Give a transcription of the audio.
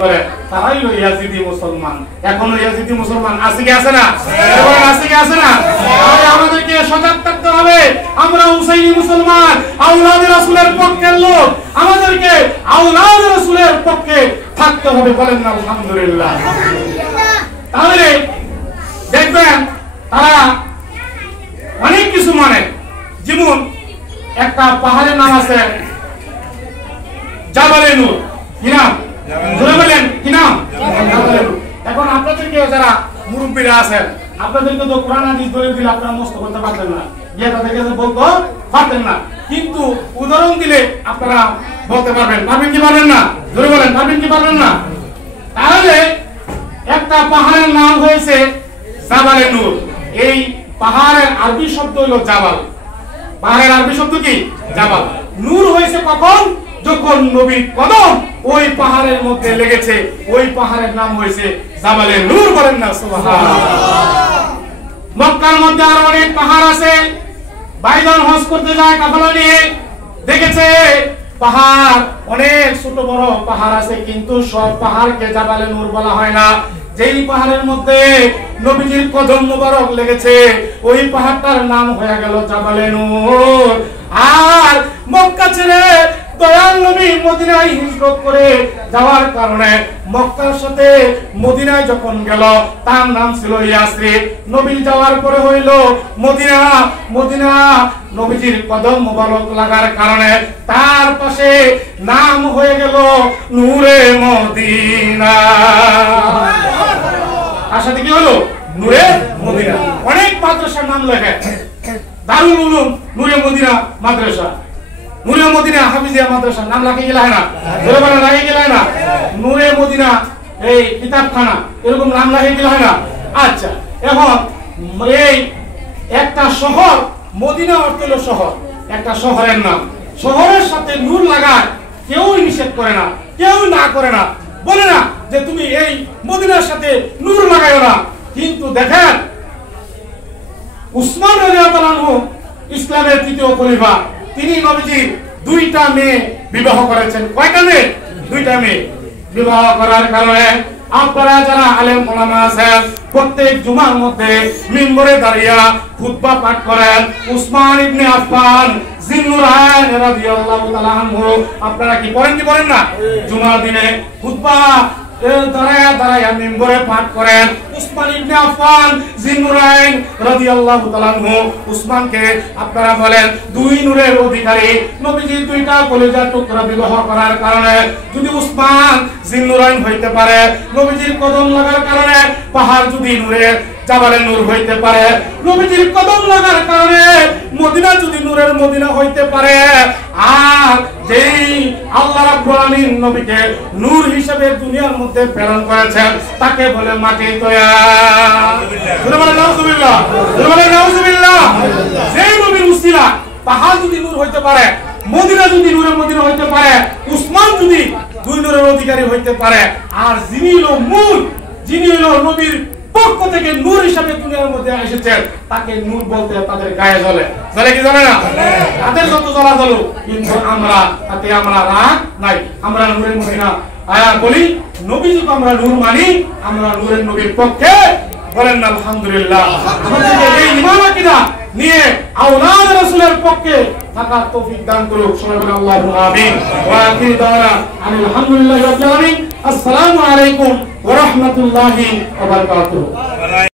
তারাই হলো ইয়াজিদি মুসলমান। এখনো ইয়াজিদি মুসলমান আছে কি আছে না? আছে কি আছে না? আমাদেরকে সজাগ থাকতে হবে। আমরা হুসাইনি মুসলমান, আওলাদে রাসূলের পক্ষের লোক। আমাদেরকে আওলাদে রাসূলের পক্ষে থাকতে হবে। বলেন না আলহামদুলিল্লাহ। তাহলে দেখবেন তারা অনেক কিছু মানে, যেমন একটা পাহাড়ের নাম আছে জাবালে নূর। কি নাম? এখন আপনাদেরকে যারা মুরব্বীরা আছেন, আপনাদেরকে তো কোরআন হাদিস দলিল দিলে আপনারা মুখস্থ করতে পারতেন না, গিয়ে তাদেরকে বলতে পারতেন না, কিন্তু উদাহরণ দিলে আপনারা বলতে পারবেন। পারবেন কি পারবেন না? ধরে বলেন, পারবেন কি পারবেন না? তাহলে একটা পাহাড়ের নাম হয়েছে জাবালে নূর। এই পাহাড়ের আরবি শব্দ হলো জাবাল। পাহাড়ের আরবি শব্দ কি? জাবাল। নূর হয়েছে কখন? যখন নবীর কদম ওই পাহাড়ের মধ্যে লেগেছে, ওই পাহাড়ের নাম হয়েছে জাবালে নূর। বলেন না সুবহানাল্লাহ। মক্কার মধ্যে আরো অনেক পাহাড় আছে। ভাইজান হজ করতে যায় কাফেলা নিয়ে, দেখেছে পাহাড় অনেক ছোট বড় পাহাড় আছে, কিন্তু সব পাহাড়কে জাবালে নূর বলা হয় না। যেই পাহাড়ের মধ্যে নবীজির কদম মোবারক লেগেছে ওই পাহাড়টার নাম হয়ে গেল জাবালে নূর। আর মক্কা ছেড়ে দয়াল নবী মদিনায় হিজরত করে যাওয়ার কারণে মক্কার সাথে মদিনায় যখন গেল তার নাম ছিল ইয়াসরিব। নবী যাওয়ার পরে হইল মদিনা। মদিনা নবীজির কদম মোবারক লাগার কারণে তার পাশে নাম হয়ে গেল নূরে মদিনা। তার সাথে কি হলো? নূরে মদিনা। অনেক মাদ্রাসার নাম লেখে, দারুল উলুম নূরে মদিনা মাদ্রাসা, নূরে মদিনা হাফিজিয়া মাদ্রাসা নাম লাগিয়ে গেল না? ধরে বলে লাগিয়ে গেল না? নূরে মদিনা এই কিতাবখানা এরকম নাম লাগিয়ে গেল না? আচ্ছা, এখন এই একটা শহর, মদিনা অর্থ হলো শহর, একটা শহরের নাম। শহরের সাথে নূর লাগায় কেউ নিষেধ করে না, কেউ না করে না, বলে না যে তুমি এই মদিনার সাথে নূর লাগাইও না। কিন্তু দেখেন উসমান রাদিয়াল্লাহু আনহু ইসলামের তৃতীয় খলিফা, তিনি নবীজির দুইটা মেয়ে বিবাহ করেছেন। কয়টা মেয়ে? দুইটা মেয়ে বিবাহ করার কারণে আপনারা যারা আলেম ওলামা আছেন প্রত্যেক জুমার মধ্যে মিম্বরে দাঁড়িয়ে খুতবা পাঠ করেন। উসমান ইবনে আফফান জিন্নুরাইন রাদিয়াল্লাহু তাআলা আনহু আপনারা কি পড়েন কি পড়েন না? জুমার দিনে খুতবা দাঁড়ায়া দাঁড়ায়া মিম্বরে পাঠ করেন। উসমান ইবনে আফফান জিন্নুরাইন রাদিয়াল্লাহু তাআলা আনহু, উসমানকে আপনারা বলেন দুই নূরের অধিকারী। নবীজি দুইটা কলিজার টুকরা বিবাহ করার কারণে যদি উসমান জিন্নুরাইন হইতে পারে, নবীজির কদম লাগার কারণে পাহাড় যদি নূরের জাবালে নূর হইতে পারে, নবীজির কদম লাগার কারণে মদিনা যদি নূরের মদিনা হইতে পারে, আর যেই আল্লাহ রাব্বুল আলামিন নবীকে নূর হিসেবে দুনিয়ার মধ্যে প্রেরণ করেছেন তাকে বলে মাটি তয়া। সুবহানাল্লাহ, বলে নাউজুবিল্লাহ, বলে নাউজুবিল্লাহ। যেই নবীর উসিলা পাহাড় যদি নূর হইতে পারে, মদিনা যদি নূরের মদিনা হইতে পারে, উসমান যদি দুই নূরের অধিকারী হইতে পারে, আর যিনি হলো মূল, যিনি হলো নবীর পক্ষ থেকে নূর হিসাবে দুনিয়ার মধ্যে এসেছেন তাকে নূর বলতে তাদের গায়ে জ্বলে। জ্বলে কি জ্বলে না? তাদের যত জ্বলা জ্বলো, কিন্তু আমরা তাতে আমরা রাগ নাই। আমরা নূরের মদিনা বলি, নবীজিকে আমরা নূর মানি, আমরা নূরের নবীর পক্ষে। বলেন না আলহামদুলিল্লাহ। আমাদেরকে এই ঈমান আকীদা নিয়ে আওলাদ রাসূলের পক্ষে থাকার তৌফিক দান করুক। সবাই বলেন আল্লাহুম্মা আমিন। ওয়া আখিরু দাওয়ানা আলহামদুলিল্লাহি রাব্বিল আলামিন। আসসালামু আলাইকুম ওয়া রাহমাতুল্লাহি ওয়া বারাকাতুহু।